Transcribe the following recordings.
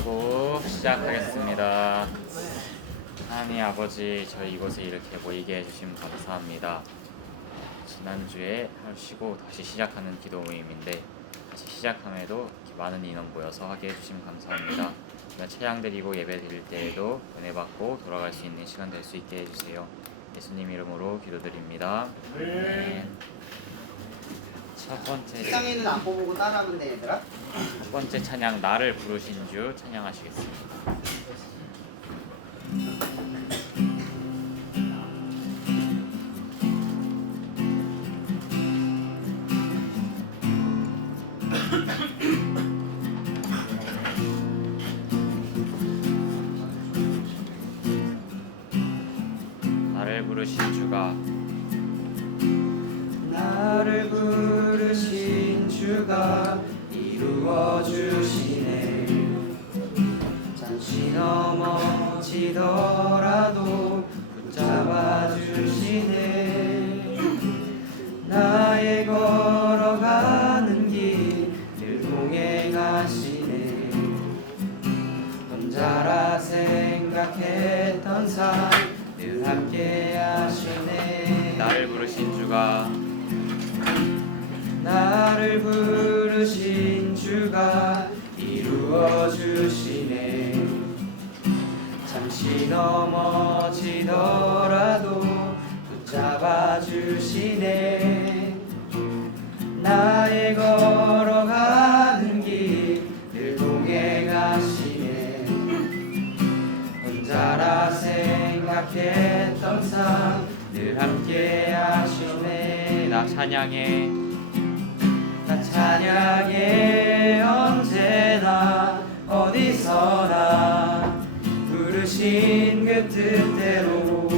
기도하고 시작하겠습니다. 하나님 아버지, 저희 이곳에 이렇게 모이게 해주심 감사합니다. 지난주에 쉬고 다시 시작하는 기도 모임인데 다시 시작함에도 이렇게 많은 인원 모여서 하게 해주심 감사합니다. 찬양 드리고 예배 드릴 때에도 은혜 받고 돌아갈 수 있는 시간 될 수 있게 해주세요. 예수님 이름으로 기도드립니다. 첫 번째 세상에는 안 보고 따라하면 돼, 얘들아. 두 번째 찬양 나를 부르신 주 찬양하시겠습니다. 나를 부르신 주가 나를 부르신 주가 이루어 주시네. 잠시 넘어지더라도 붙잡아 주시네. 나의 걸어가는 길 늘 동행하시네. 혼자라 생각했던 삶 늘 함께 하시네. 나를 부르신 주가 나를 부르신 주가 이루어 주시네. 잠시 넘어지더라도 붙잡아 주시네. 나의 걸어가는 길 늘 동행하시네. 혼자라 생각했던 삶 늘 함께 하시네. 나 찬양해 나 찬양해 언제나 어디서나 부르신 그 뜻대로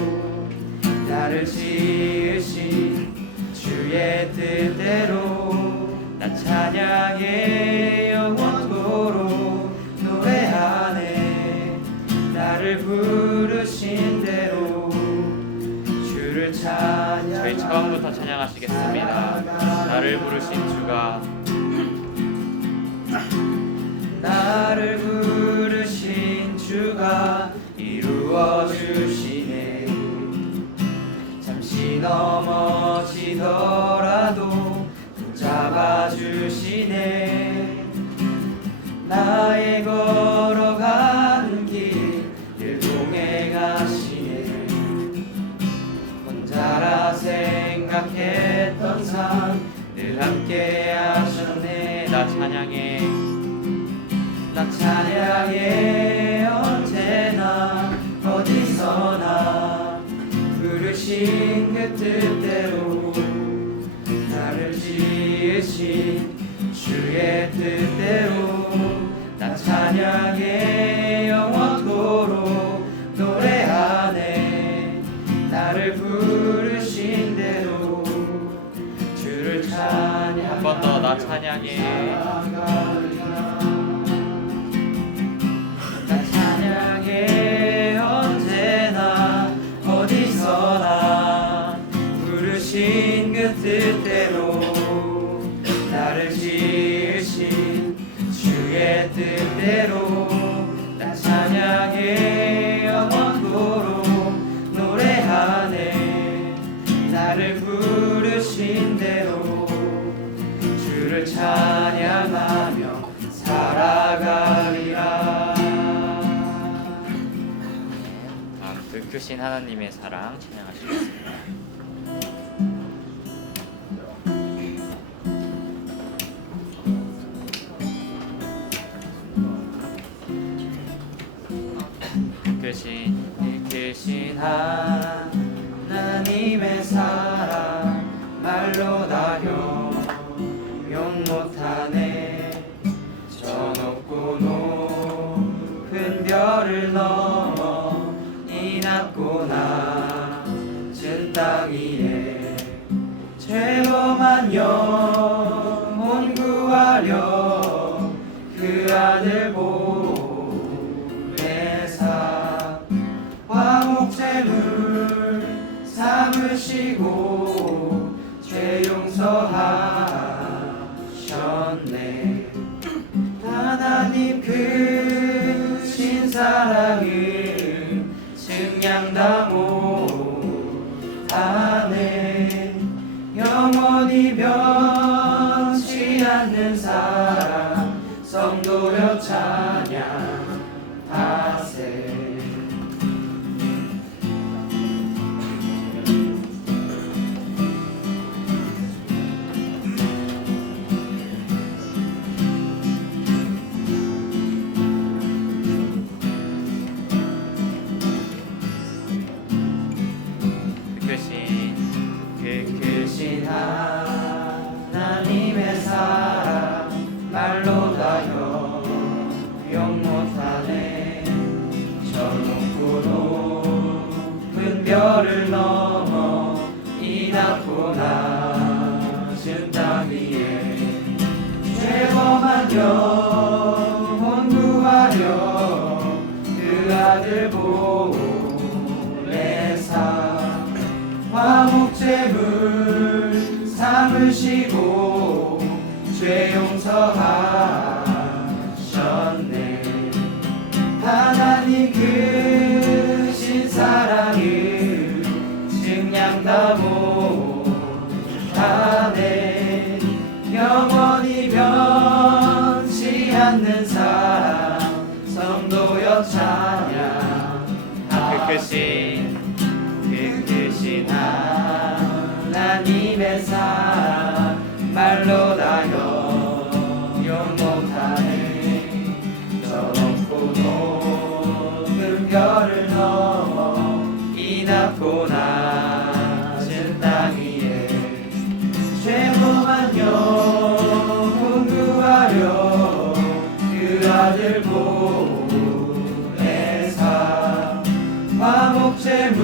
나를 지으신 주의 뜻대로 나 찬양해 영원토록 노래하네. 나를 부르신 대로 주를 찬양. 저희 처음부터 찬양하시겠습니다. 나를 부르신 주가 나를 부르신 주가 이루어 주시네. 잠시 넘어지더라도 붙잡아 주시네. 나의 걸어가는 길 늘 동행하시네. 혼자라 생각했던 삶 늘 함께 하셨네. 나 찬양해 나 찬양해 언제나 어디서나 부르신 그 뜻대로 나를 지으신 주의 뜻대로 나 찬양해 영원토록 노래하네. 나를 부르신 대로 주를 찬양. 한 번 더 나 찬양해 나 찬양해 언제나 어디서나 부르신 그 뜻대로 나를 지으신 주의 뜻대로 나 찬양해 영원토록 노래하네. 나를 부르신 대로 주를 찬양하며 살아가리라. 다음 크신 하나님의 사랑 찬양하시겠습니다. 크신 하나님의 사랑 말로 다 형용 못하네. 저 높고 높은 별을 넘어 이 낮고 낮은 땅 위에 죄범한 영혼 구하려 그 아들 보내사 화목제물 삼으시고 죄 용서하셨네. 하나님 그 안에 영원히 변치 않는 사랑 성도여 찬양하세. 크신 하나님의 사랑 말로 다 형용 못하네. 저 높고 높은 별을 넘어 이 낮고 낮은 땅 위에 죄범한 영혼 구하려 그 아들 보내사 화목제물 삼으시고 죄 용서하셨네. 하나님 크신 사랑을 증량 다 못하네. 영원히 변치 않는 사랑 성도여 찬양하세. 크신 하나님의 사랑 말로 다 형용 못하네. 저 높고 높은 별을 넘어 이 낮고 낮은 땅 위에 죄범한 영혼 구하려 그 아들 보내사 화목제물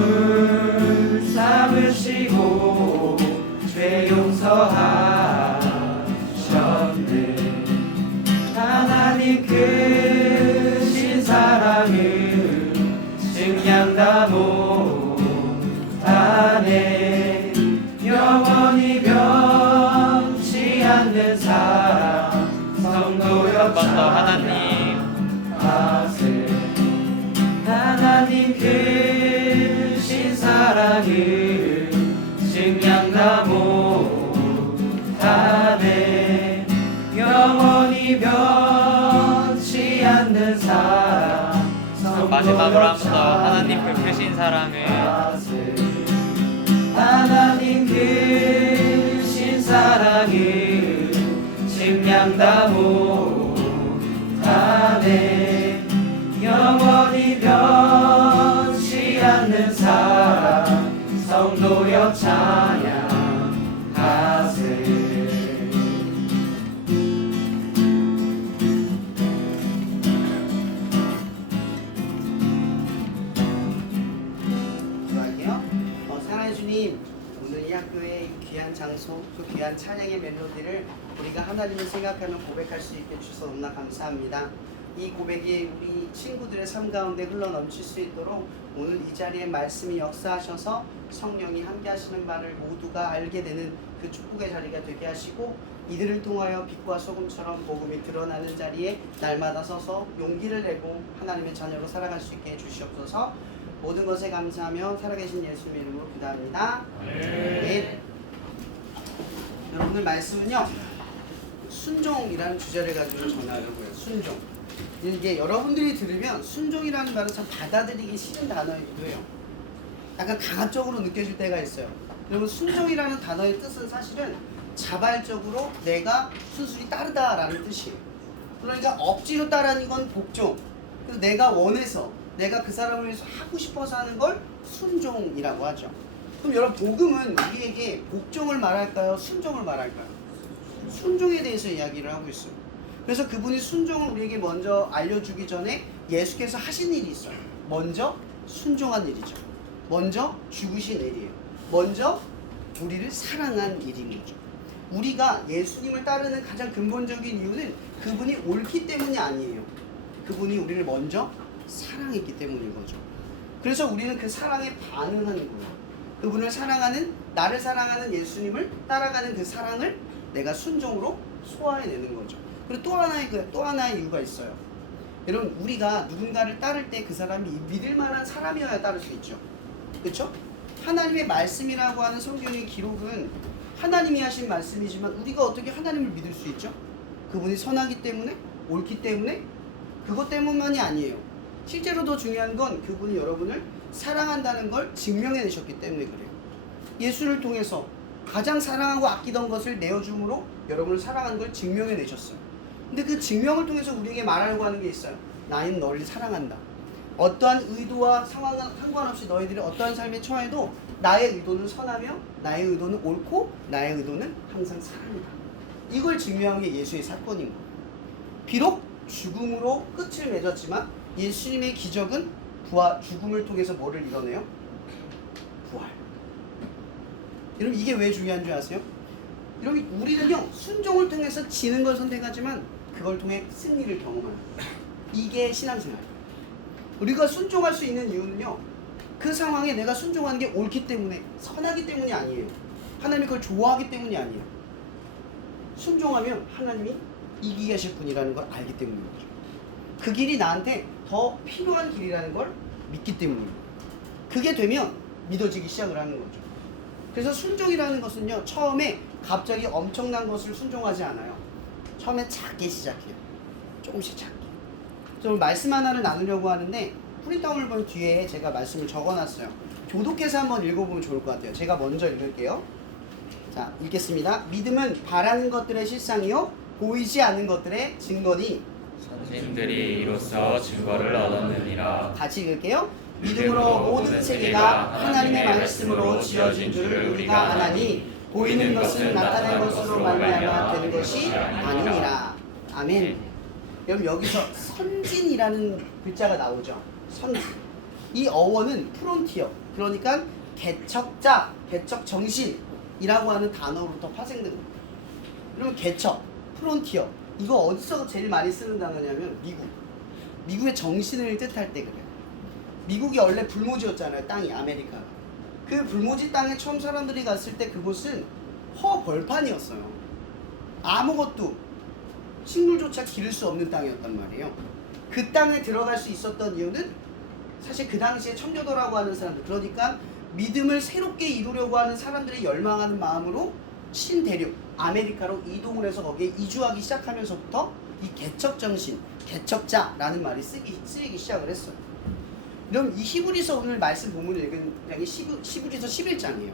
삼으시고 죄 용서하셨네. 하나님 크신 사랑을 증량 다 못하네. 영원히 변치 않는 사랑 성도여 찬양하세. 하나님 크신 사랑을 증량 다 못하네. 영원히 변치 않는 사랑 마지막으로 한 번 더 하나님 그 크신 사랑을 하나님 크신 사랑을 증량 다 못하네. 영원히 변치 않는 사랑 성도여 찬양하세. 들어갈게요. 사랑하는 주님, 오늘 이 학교의 귀한 장소, 그 귀한 찬양의 멜로디를 우리가 하나님을 생각하며 고백할 수 있게 주셔서 너무나 감사합니다. 이 고백이 우리 친구들의 삶 가운데 흘러넘칠 수 있도록 오늘 이 자리에 말씀이 역사하셔서 성령이 함께 하시는 바를 모두가 알게 되는 그 축복의 자리가 되게 하시고, 이들을 통하여 빛과 소금처럼 복음이 드러나는 자리에 날마다 서서 용기를 내고 하나님의 자녀로 살아갈 수 있게 해주시옵소서. 모든 것에 감사하며 살아계신 예수님의 이름으로 기도합니다. 네. 오늘 말씀은요, 순종이라는 주제를 가지고 전하려고요. 순종. 이게 여러분들이 들으면 순종이라는 말은 참 받아들이기 싫은 단어이기도 해요. 약간 강압적으로 느껴질 때가 있어요. 여러분, 순종이라는 단어의 뜻은 사실은 자발적으로 내가 순순히 따르다라는 뜻이에요. 그러니까 억지로 따르는 건 복종. 그래서 내가 원해서, 내가 그 사람을 위해서 하고 싶어서 하는 걸 순종이라고 하죠. 그럼 여러분, 복음은 우리에게 복종을 말할까요? 순종을 말할까요? 순종에 대해서 이야기를 하고 있어요. 그래서 그분이 순종을 우리에게 먼저 알려주기 전에 예수께서 하신 일이 있어요. 먼저 순종한 일이죠. 먼저 죽으신 일이에요. 먼저 우리를 사랑한 일인 거죠. 우리가 예수님을 따르는 가장 근본적인 이유는 그분이 옳기 때문이 아니에요. 그분이 우리를 먼저 사랑했기 때문인 거죠. 그래서 우리는 그 사랑에 반응하는 거예요. 그분을 사랑하는, 나를 사랑하는 예수님을 따라가는 그 사랑을 내가 순종으로 소화해내는 거죠. 그리고 또 하나의 이유가 있어요. 여러분, 우리가 누군가를 따를 때 그 사람이 믿을 만한 사람이어야 따를 수 있죠. 그렇죠? 하나님의 말씀이라고 하는 성경의 기록은 하나님이 하신 말씀이지만 우리가 어떻게 하나님을 믿을 수 있죠? 그분이 선하기 때문에? 옳기 때문에? 그것 때문만이 아니에요. 실제로 더 중요한 건 그분이 여러분을 사랑한다는 걸 증명해내셨기 때문에 그래요. 예수를 통해서 가장 사랑하고 아끼던 것을 내어줌으로 여러분을 사랑하는 걸 증명해내셨어요. 근데 그 증명을 통해서 우리에게 말하려고 하는 게 있어요. 나는 너를 사랑한다. 어떠한 의도와 상황과 상관없이 너희들이 어떠한 삶에 처해도 나의 의도는 선하며 나의 의도는 옳고 나의 의도는 항상 사랑이다. 이걸 증명한 게 예수의 사건인 거예요. 비록 죽음으로 끝을 맺었지만 예수님의 기적은 죽음을 통해서 뭐를 이뤄내요? 부활. 여러분 이게 왜 중요한 줄 아세요? 여러분 우리는요 순종을 통해서 지는 걸 선택하지만 그걸 통해 승리를 경험하는 거예요. 이게 신앙생활. 우리가 순종할 수 있는 이유는요 그 상황에 내가 순종하는 게 옳기 때문에 선하기 때문이 아니에요. 하나님이 그걸 좋아하기 때문이 아니에요. 순종하면 하나님이 이기게 하실 분이라는 걸 알기 때문인 거죠. 그 길이 나한테 더 필요한 길이라는 걸 믿기 때문이에요. 그게 되면 믿어지기 시작을 하는 거죠. 그래서 순종이라는 것은요 처음에 갑자기 엄청난 것을 순종하지 않아요. 처음에 작게 시작해요. 조금씩 작게. 그래서 오늘 말씀 하나를 나누려고 하는데 프린트아웃을 본 뒤에 제가 말씀을 적어놨어요. 교독해서 한번 읽어보면 좋을 것 같아요. 제가 먼저 읽을게요. 자, 읽겠습니다. 믿음은 바라는 것들의 실상이요 보이지 않는 것들의 증거니 선진들이 이로써 증거를 얻었느니라. 같이 읽을게요. 믿음으로 모든 세계가 하나님의 말씀으로 지어진 줄을 우리가 아나니 보이는 것은 나타낸 것으로 말미암아 되는 것이 아니니라. 아멘. 여러분 여기서 선진이라는 글자가 나오죠. 선진. 이 어원은 프론티어, 그러니까 개척자, 개척 정신이라고 하는 단어로부터 파생된 겁니다. 그러면 개척, 프론티어 이거 어디서 제일 많이 쓰는 단어냐면 미국의 정신을 뜻할 때 그래요. 미국이 원래 불모지였잖아요. 땅이 아메리카. 그 불모지 땅에 처음 사람들이 갔을 때 그곳은 허벌판이었어요. 아무것도 식물조차 기를 수 없는 땅이었단 말이에요. 그 땅에 들어갈 수 있었던 이유는 사실 그 당시에 청교도라고 하는 사람들, 그러니까 믿음을 새롭게 이루려고 하는 사람들이 열망하는 마음으로 신대륙 아메리카로 이동을 해서 거기에 이주하기 시작하면서부터 이 개척정신, 개척자라는 말이 쓰이기 시작을 했어요. 그럼 이 히브리서 오늘 말씀 본문을 읽은 장이 히브리서 11장이에요.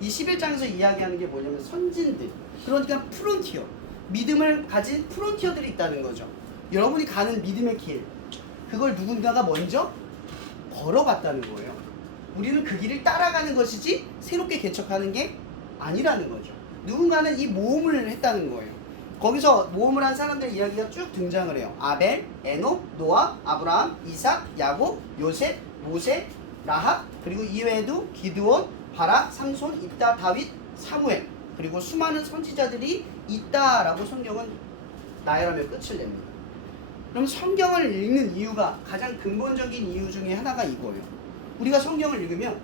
이 11장에서 이야기하는 게 뭐냐면 선진들, 그러니까 프론티어, 믿음을 가진 프론티어들이 있다는 거죠. 여러분이 가는 믿음의 길, 그걸 누군가가 먼저 걸어갔다는 거예요. 우리는 그 길을 따라가는 것이지 새롭게 개척하는 게 아니라는 거죠. 누군가는 이 모험을 했다는 거예요. 거기서 모험을 한 사람들의 이야기가 쭉 등장을 해요. 아벨, 에녹, 노아, 아브라함, 이삭, 야곱, 요셉, 모세, 라합, 그리고 이외에도 기드온, 바락, 삼손, 입다, 다윗, 사무엘, 그리고 수많은 선지자들이 있다라고 성경은 나열하며 끝을 냅니다. 그럼 성경을 읽는 이유가 가장 근본적인 이유 중에 하나가 이거예요. 우리가 성경을 읽으면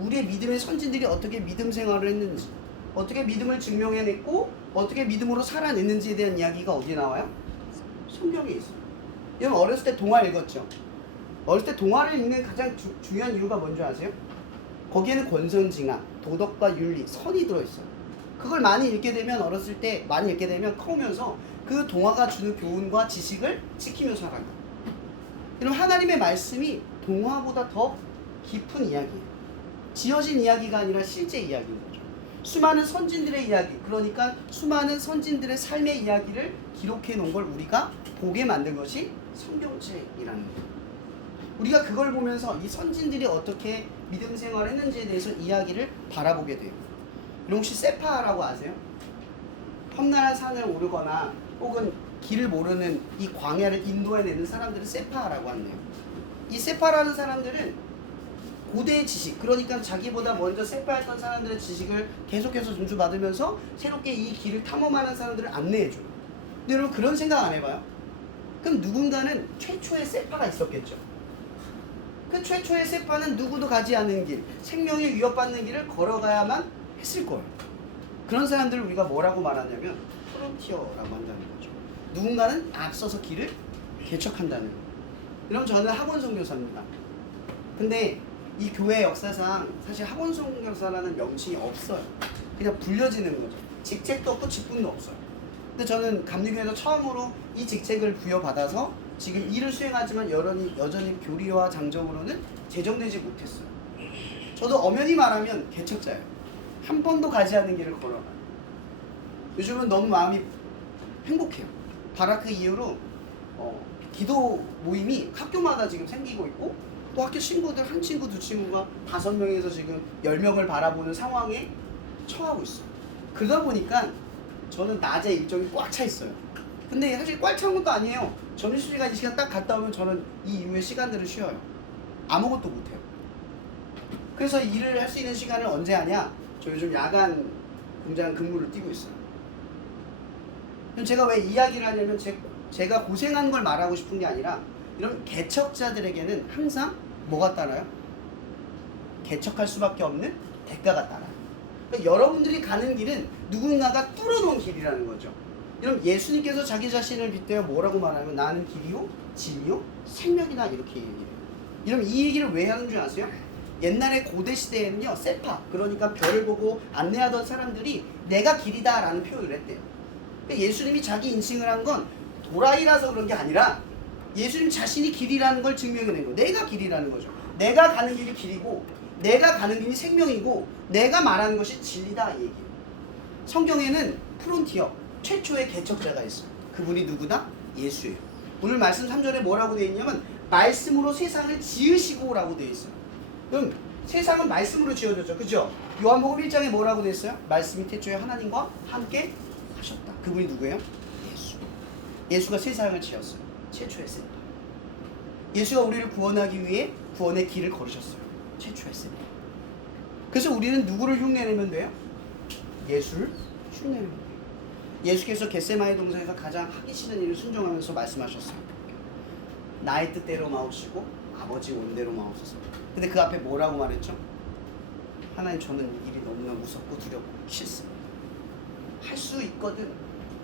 우리의 믿음의 선진들이 어떻게 믿음 생활을 했는지, 어떻게 믿음을 증명해냈고 어떻게 믿음으로 살아냈는지에 대한 이야기가 어디에 나와요? 성경에 있어요. 여러분 어렸을 때 동화 읽었죠? 어렸을 때 동화를 읽는 가장 중요한 이유가 뭔지 아세요? 거기에는 권선징악, 도덕과 윤리, 선이 들어있어요. 그걸 많이 읽게 되면 어렸을 때 많이 읽게 되면 커오면서 그 동화가 주는 교훈과 지식을 지키며 살아요. 그럼 하나님의 말씀이 동화보다 더 깊은 이야기예요. 지어진 이야기가 아니라 실제 이야기인 거죠. 수많은 선진들의 이야기, 그러니까 수많은 선진들의 삶의 이야기를 기록해 놓은 걸 우리가 보게 만든 것이 성경책이라는 거예요. 우리가 그걸 보면서 이 선진들이 어떻게 믿음 생활을 했는지에 대해서 이야기를 바라보게 돼요. 여러분 혹시 세파라고 아세요? 험난한 산을 오르거나 혹은 길을 모르는 이 광야를 인도해내는 사람들을 세파라고 한대요. 이 세파라는 사람들은 고대의 지식, 그러니까 자기보다 먼저 세파했던 사람들의 지식을 계속해서 전수받으면서 새롭게 이 길을 탐험하는 사람들을 안내해줘요. 근데 여러분 그런 생각 안 해봐요? 그럼 누군가는 최초의 세파가 있었겠죠. 그 최초의 세파는 누구도 가지 않는 길, 생명에 위협받는 길을 걸어가야만 했을 거예요. 그런 사람들을 우리가 뭐라고 말하냐면 프론티어라고 한다는 거죠. 누군가는 앞서서 길을 개척한다는 거예요. 여러분 저는 학원 선교사입니다. 근데 이 교회 역사상 사실 학원 선교사라는 명칭이 없어요. 그냥 불려지는 거죠. 직책도 없고 직분도 없어요. 근데 저는 감리교회에서 처음으로 이 직책을 부여받아서 지금 일을 수행하지만 여전히 교리와 장점으로는 제정되지 못했어요. 저도 엄연히 말하면 개척자예요. 한 번도 가지 않은 길을 걸어가요. 요즘은 너무 마음이 행복해요. 바라크 이후로 기도 모임이 학교마다 지금 생기고 있고 또 학교 친구들 한 친구 두 친구가 5명에서 지금 10명을 바라보는 상황에 처하고 있어요. 그러다 보니까 저는 낮에 일정이 꽉 차 있어요. 근데 사실 꽉 찬 것도 아니에요. 점심시간 이 시간 딱 갔다 오면 저는 이 이후의 시간들을 쉬어요. 아무것도 못해요. 그래서 일을 할 수 있는 시간을 언제 하냐? 저 요즘 야간 공장 근무를 뛰고 있어요. 그럼 제가 왜 이야기를 하냐면 제가 고생한 걸 말하고 싶은 게 아니라 이런 개척자들에게는 항상 뭐가 따라요? 개척할 수밖에 없는 대가가 따라요. 그러니까 여러분들이 가는 길은 누군가가 뚫어놓은 길이라는 거죠. 여러분 예수님께서 자기 자신을 빗대어 뭐라고 말하면 나는 길이요 진리요 생명이다 이렇게 얘기해요. 여러분 이 얘기를 왜 하는 줄 아세요? 옛날에 고대 시대에는요 세파 그러니까 별을 보고 안내하던 사람들이 내가 길이다 라는 표현을 했대요. 그러니까 예수님이 자기 인칭을 한 건 도라이라서 그런 게 아니라 예수님 자신이 길이라는 걸 증명해낸 거예요. 내가 길이라는 거죠. 내가 가는 길이 길이고 내가 가는 길이 생명이고 내가 말하는 것이 진리다 이 얘기예요. 성경에는 프론티어 최초의 개척자가 있어요. 그분이 누구다? 예수예요. 오늘 말씀 3절에 뭐라고 되어 있냐면 말씀으로 세상을 지으시고 라고 되어 있어요. 그럼 세상은 말씀으로 지어졌죠. 그죠? 요한복음 1장에 뭐라고 되어 있어요? 말씀이 태초에 하나님과 함께 하셨다. 그분이 누구예요? 예수. 예수가 세상을 지었어요. 최초의 쌤. 예수가 우리를 구원하기 위해 구원의 길을 걸으셨어요. 최초의 쌤. 그래서 우리는 누구를 흉내내면 돼요? 예수를 흉내내면 돼요. 예수께서 겟세마네 동산에서 가장 하기 싫은 일을 순종하면서 말씀하셨어요. 나의 뜻대로 마옵시고 아버지 원대로 마옵소서. 근데 그 앞에 뭐라고 말했죠? 하나님 저는 이 길이 너무나 무섭고 두렵고 싫습니다. 할 수 있거든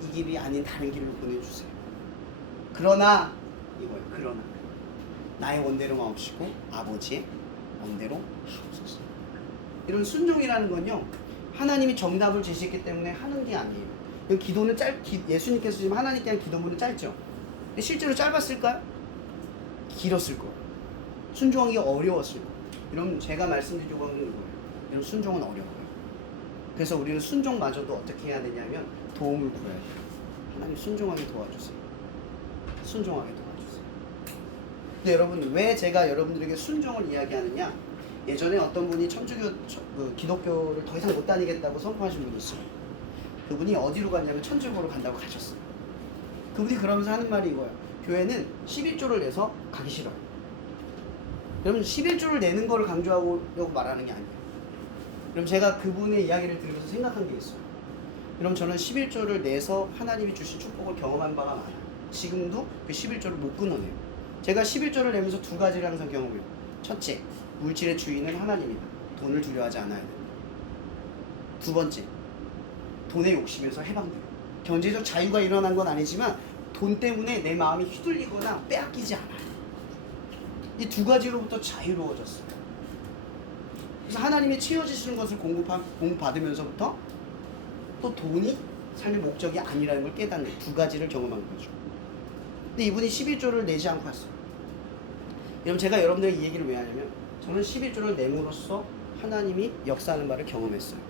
이 길이 아닌 다른 길로 보내주세요. 그러나 이거예요. 그러나 나의 원대로 마옵시고 아버지의 원대로 하옵소서. 이런 순종이라는 건요 하나님이 정답을 제시했기 때문에 하는 게 아니에요. 기도는 예수님께서 지금 하나님께 한 기도문은 짧죠. 근데 실제로 짧았을까요? 길었을 거예요. 순종하기 어려웠을 거예요. 여러분 제가 말씀드리려고 하는 거예요. 여러분 순종은 어려워요. 그래서 우리는 순종마저도 어떻게 해야 되냐면 도움을 구해야 돼요. 하나님 순종하게 도와주세요. 순종하게 도와주세요. 근데 여러분 왜 제가 여러분들에게 순종을 이야기하느냐? 예전에 어떤 분이 기독교를 더 이상 못 다니겠다고 선포하신 분이 있어요. 그분이 어디로 갔냐면 천주교로 간다고 가셨어요. 그분이 그러면서 하는 말이 이거예요. 교회는 11조를 내서 가기 싫어요. 여러분 11조를 내는 거를 강조하려고 말하는 게 아니에요. 그럼 제가 그분의 이야기를 들으면서 생각한 게 있어요. 그럼 저는 11조를 내서 하나님이 주신 축복을 경험한 바가 많아요. 지금도 그 11조를 못 끊어내요. 제가 11조를 내면서 두 가지를 항상 경험해요. 첫째, 물질의 주인은 하나님이다. 돈을 두려워하지 않아야 된다. 두 번째, 돈의 욕심에서 해방돼요. 경제적 자유가 일어난 건 아니지만 돈 때문에 내 마음이 휘둘리거나 빼앗기지 않아요. 이 두 가지로부터 자유로워졌어요. 그래서 하나님이 채워주시는 것을 공부받으면서부터 또 돈이 삶의 목적이 아니라는 걸 깨닫는 두 가지를 경험한 거죠. 근데 이분이 11조를 내지 않고 왔어요. 여러분 제가 여러분들에게 이 얘기를 왜 하냐면 저는 11조를 내므로써 하나님이 역사하는 바를 경험했어요.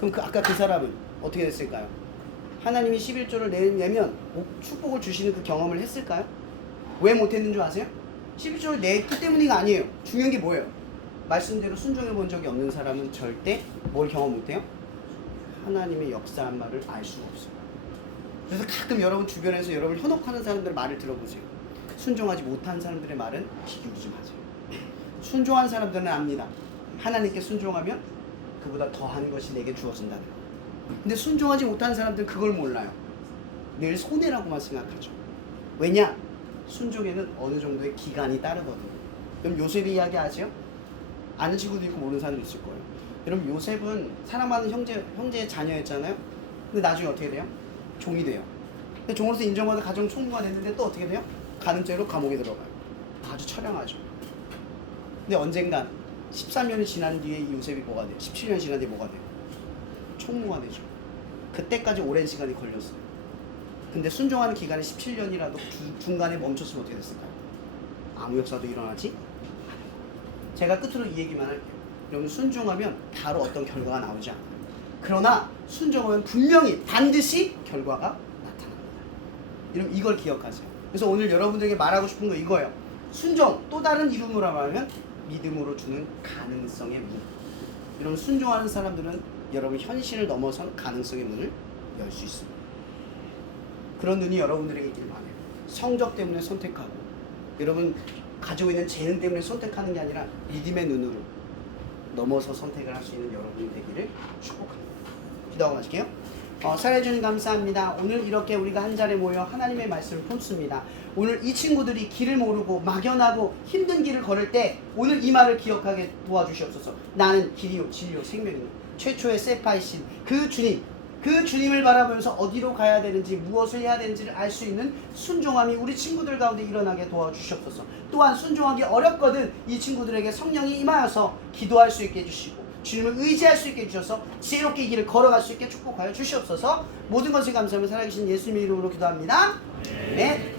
그럼 아까 그 사람은 어떻게 됐을까요? 하나님이 11조를 내면 축복을 주시는 그 경험을 했을까요? 왜 못했는 줄 아세요? 11조를 냈기 때문이가 아니에요. 중요한 게 뭐예요? 말씀대로 순종해 본 적이 없는 사람은 절대 뭘 경험 못해요? 하나님의 역사한 말을 알 수가 없어요. 그래서 가끔 여러분 주변에서 여러분을 현혹하는 사람들의 말을 들어보세요. 순종하지 못한 사람들의 말은 귀 기울이지 마세요. 순종한 사람들은 압니다. 하나님께 순종하면 그보다 더한 것이 내게 주어진다는 거. 근데 순종하지 못한 사람들은 그걸 몰라요. 늘 손해라고만 생각하죠. 왜냐? 순종에는 어느 정도의 기간이 따르거든요. 그럼 요셉의 이야기 아세요? 아는 친구도 있고 모르는 사람도 있을 거예요. 여러분 요셉은 사랑받는 형제의 자녀였잖아요. 근데 나중에 어떻게 돼요? 종이 돼요. 근데 종으로서 인정받아 가정 총무가 됐는데 또 어떻게 돼요? 가늠죄로 감옥에 들어가요. 아주 처량하죠. 근데 언젠간 13년이 지난 뒤에 이 요셉이 뭐가 돼요? 17년이 지난 뒤에 뭐가 돼요? 총무가 되죠. 그때까지 오랜 시간이 걸렸어요. 근데 순종하는 기간이 17년이라도 중간에 멈췄으면 어떻게 됐을까요? 아무 역사도 일어나지? 제가 끝으로 이 얘기만 할게요. 여러분 순종하면 바로 어떤 결과가 나오지 않아요. 그러나 순종하면 분명히 반드시 결과가 나타납니다. 여러분 이걸 기억하세요. 그래서 오늘 여러분들에게 말하고 싶은 거 이거예요. 순종, 또 다른 이름으로 말하면 믿음으로 주는 가능성의 문. 여러분 순종하는 사람들은 여러분 현실을 넘어선 가능성의 문을 열 수 있습니다. 그런 눈이 여러분들에게 있길 바라요. 성적 때문에 선택하고 여러분 가지고 있는 재능 때문에 선택하는 게 아니라 믿음의 눈으로 넘어서 선택을 할 수 있는 여러분이 되기를 축복합니다. 기도하고 마실게요. 사랑해 주님 감사합니다. 오늘 이렇게 우리가 한 자리에 모여 하나님의 말씀을 품습니다. 오늘 이 친구들이 길을 모르고 막연하고 힘든 길을 걸을 때 오늘 이 말을 기억하게 도와주시옵소서. 나는 길이요 진리요 생명이요. 최초의 세파이신 그 주님, 그 주님을 바라보면서 어디로 가야 되는지 무엇을 해야 되는지를 알 수 있는 순종함이 우리 친구들 가운데 일어나게 도와주시옵소서. 또한 순종하기 어렵거든 이 친구들에게 성령이 임하여서 기도할 수 있게 해주시고 주님을 의지할 수 있게 해주셔서 지혜롭게 이 길을 걸어갈 수 있게 축복하여 주시옵소서. 모든 것을 감사하며 살아계신 예수님의 이름으로 기도합니다. 네.